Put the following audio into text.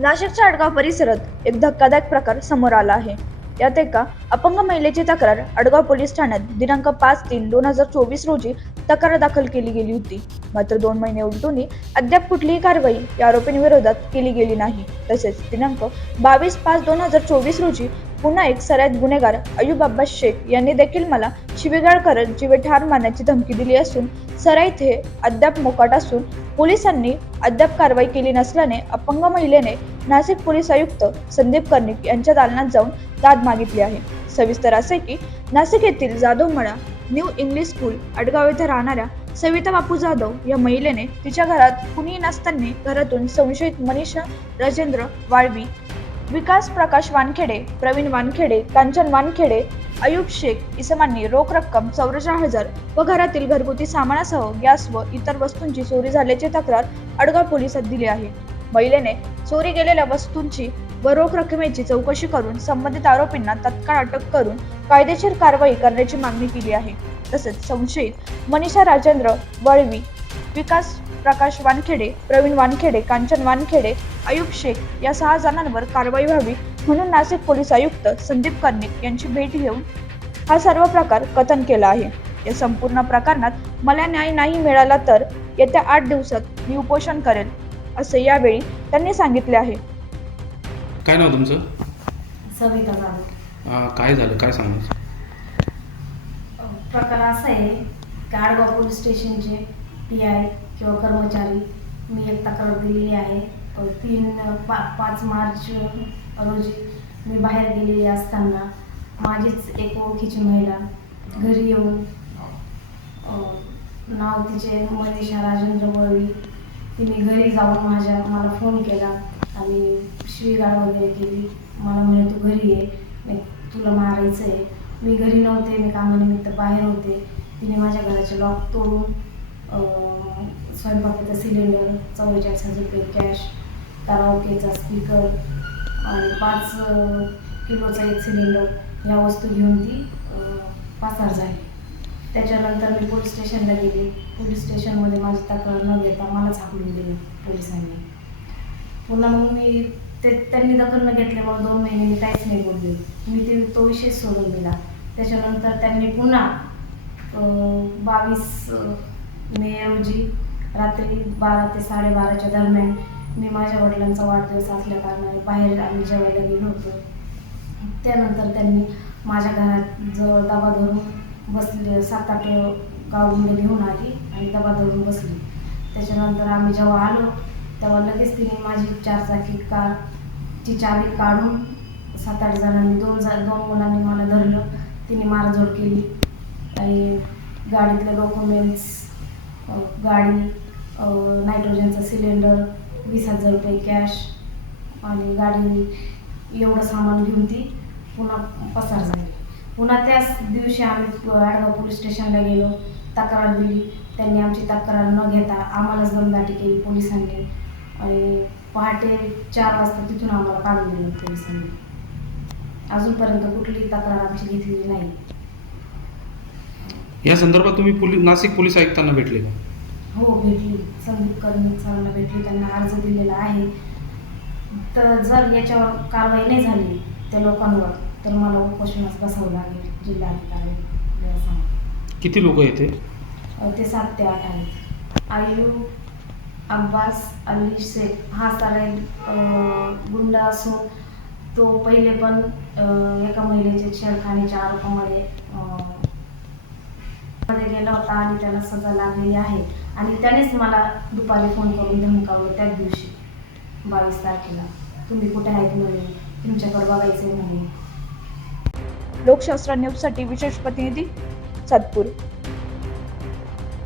नाशिकच्या आडगाव परिसरात एक धक्कादायक प्रकार समोर आला आहे. यात एका अपंग महिलेची तक्रार अडगाव पोलीस ठाण्यात दिनांक पाच तीन दोन हजार चोवीस रोजी तक्रार दाखल केली गेली होती. मात्र दोन महिने उलटूनही अद्याप कुठलीही कारवाई या आरोपींविरोधात केली गेली नाही. तसेच दिनांक बावीस पाच दोन हजार चोवीस रोजी पुन्हा एक सराईत गुन्हेगार अयुब अब्बास शेख यांनी देखील मला शिवीगाळ करत जीवे ठार मारण्याची धमकी दिली असून सराईत हे अद्याप मोकाट असून पोलिसांनी अद्याप कारवाई केली नसल्याने अपंग महिलेने नाशिक पोलीस आयुक्त संदीप कर्णिक यांच्या दालनात जाऊन दाद मागितली आहे. सविस्तर असे की नाशिक येथील जाधव मळा न्यू इंग्लिश स्कूल अडगाव येथे राहणाऱ्या सविता बापू जाधव या महिलेने तिच्या घरात कुणी नसताना घरातून संशयित मनीषा राजेंद्र वाळवी विकास प्रकाश वानखेडे प्रवीण वानखेडे कांचन वानखेडे अयुब शेख इसमांनी रोख रक्कम चौवेचाळीस हजार व घरातील घरगुती सामानासह गॅस व इतर वस्तूंची चोरी झाल्याची तक्रार अडगाव पोलिसात दिली आहे. महिलेने चोरी गेलेल्या वस्तूंची व रोख रकमेची चौकशी करून संबंधित आरोपींना तत्काळ अटक करून कायदेशीर कारवाई करण्याची मागणी केली आहे. तसेच संशयित मनीषा राजेंद्र वळवी विकास प्रकाश वानखेडे प्रवीण वानखेडे कांचन वानखेडे अयुब शेख या सहा जणांवर कारवाई व्हावी म्हणून नाशिक पोलीस आयुक्त संदीप कर्णिक यांची भेट घेऊन हा सर्व प्रकार कथन केला आहे. या संपूर्ण प्रकरणात मला न्याय नाही मिळाला तर येत्या आठ दिवसात मी उपोषण करेल असे यावेळी त्यांनी सांगितले आहे. काय नाव तुमचं? सविता जाधव अं, काय झालं? काय सांगायचं? प्रकार असा आहे की आडगाव पोलीस स्टेशनचे पी आय किंवा कर्मचारी मी एक तक्रार दिलेली आहे. तीन पा पाच मार्च रोजी मी बाहेर गेलेली असताना माझीच एक ओळखीची महिला घरी येऊन नाव तिचे मनीषा राजेंद्र वळवी तिने घरी जाऊन माझ्या मला फोन केला आणि शिवीगाळ वगैरे केली. मला म्हणे तू घरी ये मी तुला मारायचं आहे मी घरी नव्हते मी कामानिमित्त बाहेर होते. तिने माझ्या घराचे लॉक तोडून स्वयंपाकाचा सिलेंडर चव्वेचाळीस हजार रुपये कॅश कराओकेचा स्पीकर आणि पाच किलोचा एक सिलेंडर ह्या वस्तू घेऊन ती अं, पाचार झाली. त्याच्यानंतर मी पोलीस स्टेशनला गेले. पोलीस स्टेशनमध्ये माझी तक्रार न घेता मलाच हाकलून दिली पोलिसांनी. पुन्हा मग मी ते त्यांनी दखल न घेतल्यामुळे दोन महिने मी काहीच नाही बोलले. मी ते तो विषय सोडून दिला. त्याच्यानंतर त्यांनी पुन्हा बावीस मे रोजी रात्री बारा ते साडेबाराच्या दरम्यान मी माझ्या वडिलांचा वाढदिवस असल्या कारणाने बाहेर आम्ही जेवायला गेलो होतो. त्यानंतर त्यांनी माझ्या घरात जवळ दबा धरून बसले सात आठ गावगुंडे घेऊन आली आणि दबा धरून बसली. त्याच्यानंतर आम्ही जेव्हा आलो तेव्हा लगेच तिने माझी चारचाकी कारची चावी काढून सात आठ जणांनी दोन जा दोन मुलांनी मला धरलं. तिने मारझोड केली. आणि गाडीतले डॉक्युमेंट्स गाडी नायट्रोजनचा सिलेंडर वीस हजार रुपये कॅश आणि गाडी एवढं सामान घेऊन ती पुन्हा पसार झाली. पुन्हा त्याच दिवशी आम्ही आडगाव पोलीस स्टेशनला गेलो. तक्रार दिली. त्यांनी आमची तक्रार न घेता आम्हालाच दमदाटी केली पोलिसांनी. आणि पहाटे चार वाजता तिथून आम्हाला काढून दिलं पोलिसांनी. अजूनपर्यंत कुठलीही तक्रार आमची घेतलेली नाही. या संदर्भात तुम्ही पोलीस नाशिक पोलीस आयुक्तांना भेटले का? हो भेटली. संदीप कर्णिक सरांना भेटली. त्यांना अर्ज दिलेला आहे. तर जर याच्यावर कारवाई नाही झाली त्या लोकांवर तर मला उपोषणास बसावं लागेल जिल्हाधिकारी सांग किती लोक येते अ, ते सात ते आठ आहेत. आयू अब्बास अली शेख हा सारा गुंड असून तो पहिले पण अ, एका महिलेचे छेडखानीच्या आरोपामध्ये अ, मध्ये गेला होता आणि त्याला सजा लागलेली आहे. आणि त्यानेच मला दुपारी फोन करून धमकावलं त्याच दिवशी बावीस तारखेला. तुम्ही कुठे आहेत म्हणे? तुमच्याकडे बघायचं म्हणे. लोकशास्त्र न्यूजसाठी विशेष प्रतिनिधी सातपूर.